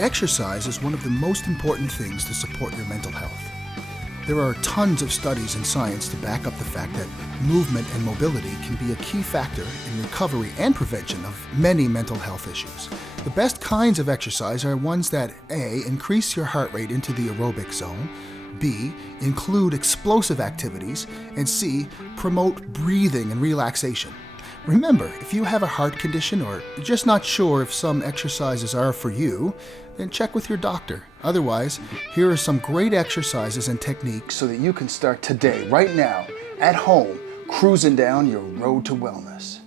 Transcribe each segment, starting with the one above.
Exercise is one of the most important things to support your mental health. There are tons of studies in science to back up the fact that movement and mobility can be a key factor in recovery and prevention of many mental health issues. The best kinds of exercise are ones that A. increase your heart rate into the aerobic zone, B. include explosive activities, and C. promote breathing and relaxation. Remember, if you have a heart condition or you're just not sure if some exercises are for you, then check with your doctor. Otherwise, here are some great exercises and techniques so that you can start today, right now, at home, cruising down your road to wellness.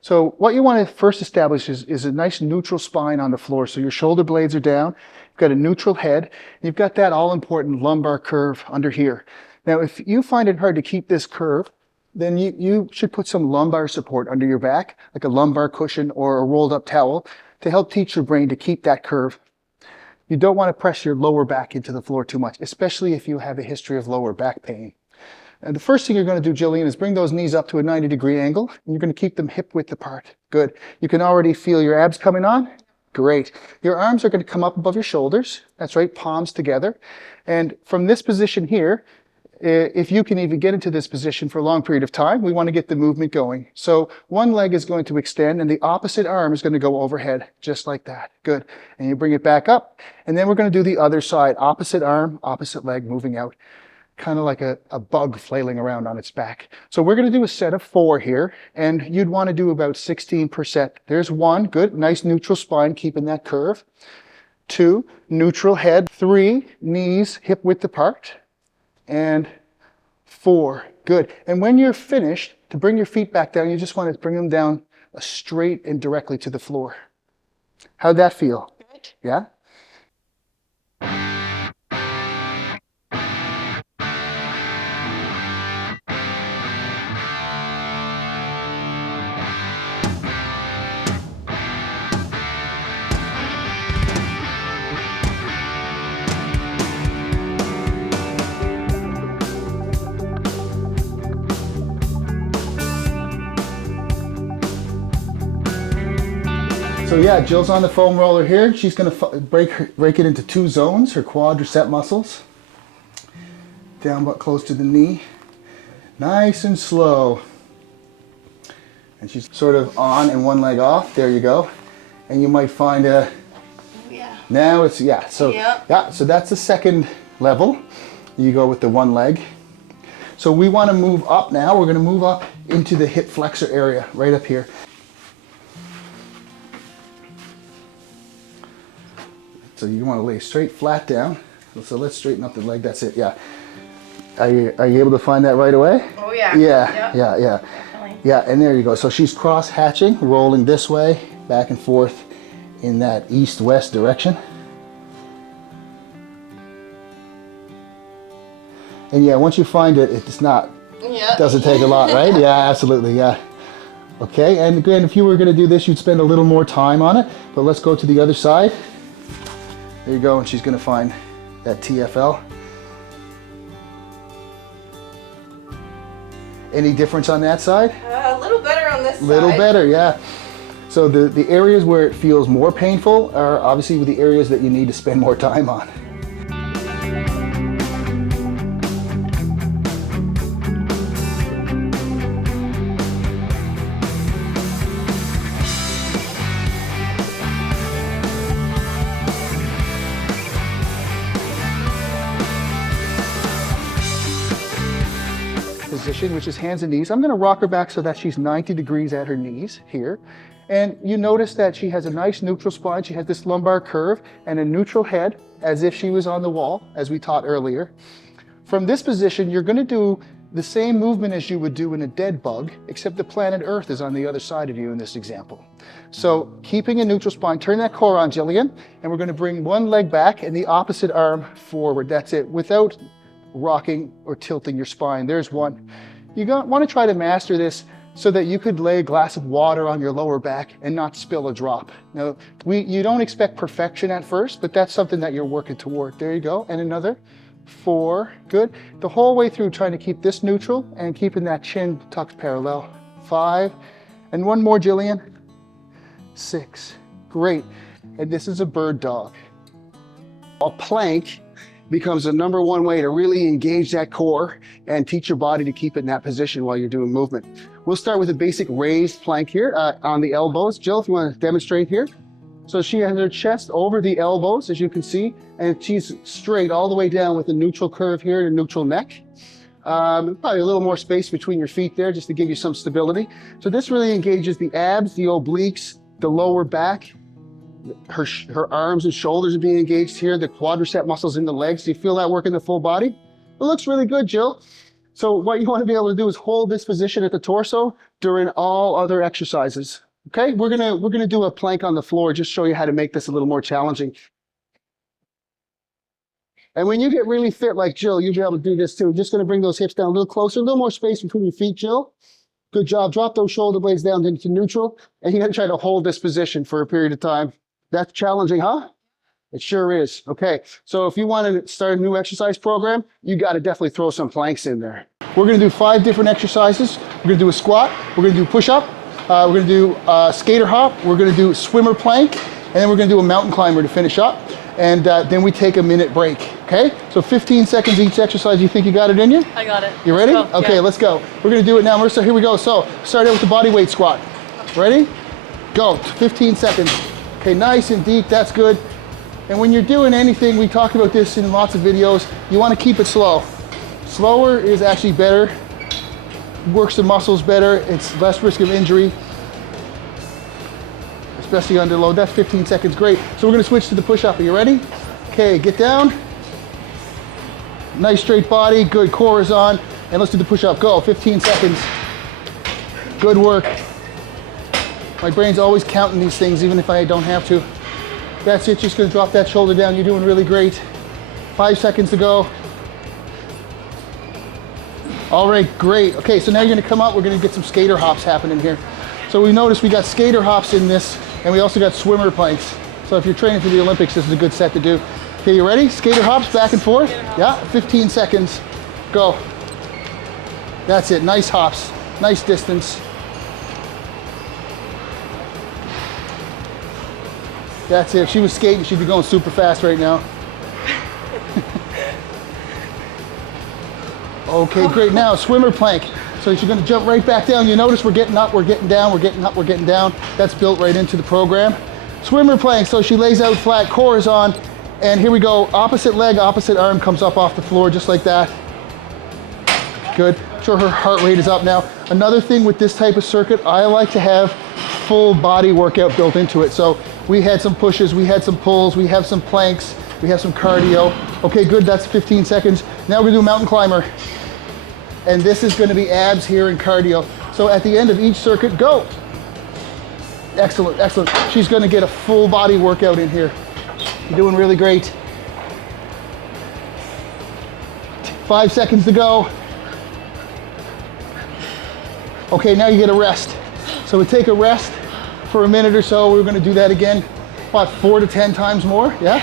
So what you want to first establish is a nice neutral spine on the floor. So your shoulder blades are down, you've got a neutral head, and you've got that all-important lumbar curve under here. Now, if you find it hard to keep this curve, then you should put some lumbar support under your back, like a lumbar cushion or a rolled up towel, to help teach your brain to keep that curve. You don't want to press your lower back into the floor too much, especially if you have a history of lower back pain. And the first thing you're going to do, Jillian, is bring those knees up to a 90-degree angle, and you're going to keep them hip width apart. Good. You can already feel your abs coming on. Great. Your arms are going to come up above your shoulders. That's right, palms together. And from this position here, if you can even get into this position for a long period of time, we want to get the movement going. So one leg is going to extend, and the opposite arm is going to go overhead, just like that. Good. And you bring it back up, and then we're going to do the other side, opposite arm, opposite leg moving out. Kind of like a bug flailing around on its back. So we're going to do a set of 4 here, and you'd want to do about 16%. There's 1, good, nice neutral spine, keeping that curve. 2, neutral head. 3, knees hip width apart. And 4, good. And when you're finished, to bring your feet back down, you just want to bring them down straight and directly to the floor. How'd that feel? Good. Yeah? So yeah, Jill's on the foam roller here. She's going to break it into 2 zones, her quadricep muscles. Down but close to the knee. Nice and slow. And she's sort of on and one leg off. There you go. And you might find a... Yeah. Now it's, yeah. So, yep. Yeah, so that's the second level. You go with the one leg. So we want to move up now. We're going to move up into the hip flexor area, right up here. So you want to lay straight flat down. So let's straighten up the leg. That's it. Yeah. Are you able to find that right away? Oh yeah. Yeah. Yep. Yeah. Yeah. Definitely. Yeah. And there you go. So she's cross hatching, rolling this way, back and forth in that east-west direction. And yeah, once you find it, it's not. Yeah. It doesn't take a lot, right? Yeah. Absolutely. Yeah. Okay. And again, if you were going to do this, you'd spend a little more time on it. But let's go to the other side. There you go, and she's going to find that TFL. Any difference on that side? A little better on this side. Little better, yeah. So the areas where it feels more painful are obviously the areas that you need to spend more time on. Position, which is hands and knees. I'm going to rock her back so that she's 90 degrees at her knees here. And you notice that she has a nice neutral spine. She has this lumbar curve and a neutral head as if she was on the wall, as we taught earlier. From this position, you're going to do the same movement as you would do in a dead bug, except the planet Earth is on the other side of you in this example. So keeping a neutral spine, turn that core on, Jillian, and we're going to bring one leg back and the opposite arm forward. That's it, without rocking or tilting your spine. There's one. You want to try to master this so that you could lay a glass of water on your lower back and not spill a drop. Now, you don't expect perfection at first, but that's something that you're working toward. There you go. And another. 4, good. The whole way through trying to keep this neutral and keeping that chin tucked parallel. 5, and one more, Jillian. 6, great. And this is a bird dog. A plank becomes the #1 way to really engage that core and teach your body to keep it in that position while you're doing movement. We'll start with a basic raised plank here on the elbows. Jill, if you want to demonstrate here. So she has her chest over the elbows, as you can see, and she's straight all the way down with a neutral curve here and a neutral neck. Probably a little more space between your feet there just to give you some stability. So this really engages the abs, the obliques, the lower back. Her arms and shoulders are being engaged here, the quadricep muscles in the legs. Do you feel that work in the full body? It looks really good, Jill. So what you want to be able to do is hold this position at the torso during all other exercises. Okay, we're gonna do a plank on the floor, just show you how to make this a little more challenging. And when you get really fit like Jill, you'll be able to do this too. Just gonna bring those hips down a little closer, a little more space between your feet, Jill. Good job, drop those shoulder blades down into neutral, and you're gonna try to hold this position for a period of time. That's challenging, huh? It sure is. Okay, so if you want to start a new exercise program, you got to definitely throw some planks in there. We're going to do 5 different exercises. We're going to do a squat, we're going to do push-up, we're going to do a skater hop, we're going to do swimmer plank, and then we're going to do a mountain climber to finish up. And then we take a minute break, okay? So 15 seconds each exercise. You think you got it in you? I got it. You ready? Let's go. Okay, yeah. Let's go. We're going to do it now, Marissa. Here we go. So start out with the body weight squat. Ready? Go. 15 seconds. Okay, nice and deep, that's good. And when you're doing anything, we talk about this in lots of videos, you want to keep it slow. Slower is actually better, works the muscles better, it's less risk of injury, especially under load. That's 15 seconds, great. So we're going to switch to the push-up. Are you ready? Okay, get down. Nice straight body, good core is on. And let's do the push-up, go, 15 seconds. Good work. My brain's always counting these things, even if I don't have to. That's it, just gonna drop that shoulder down. You're doing really great. 5 seconds to go. All right, great. Okay, so now you're gonna come out, we're gonna get some skater hops happening here. So we noticed we got skater hops in this, and we also got swimmer planks. So if you're training for the Olympics, this is a good set to do. Okay, you ready? Skater hops, back and forth. Yeah, 15 seconds. Go. That's it, nice hops, nice distance. That's it. If she was skating, she'd be going super fast right now. Okay, great. Now, swimmer plank. So you're going to jump right back down. You notice we're getting up, we're getting down, we're getting up, we're getting down. That's built right into the program. Swimmer plank. So she lays out flat, core is on, and here we go. Opposite leg, opposite arm comes up off the floor, just like that. Good. Sure, her heart rate is up now. Another thing with this type of circuit, I like to have full body workout built into it. So we had some pushes, we had some pulls, we have some planks, we have some cardio. Okay, good, that's 15 seconds. Now we're gonna do a mountain climber. And this is gonna be abs here and cardio. So at the end of each circuit, go. Excellent, excellent. She's gonna get a full body workout in here. You're doing really great. 5 seconds to go. Okay, now you get a rest. So we take a rest for a minute or so. We're gonna do that again, about 4 to 10 times more, yeah?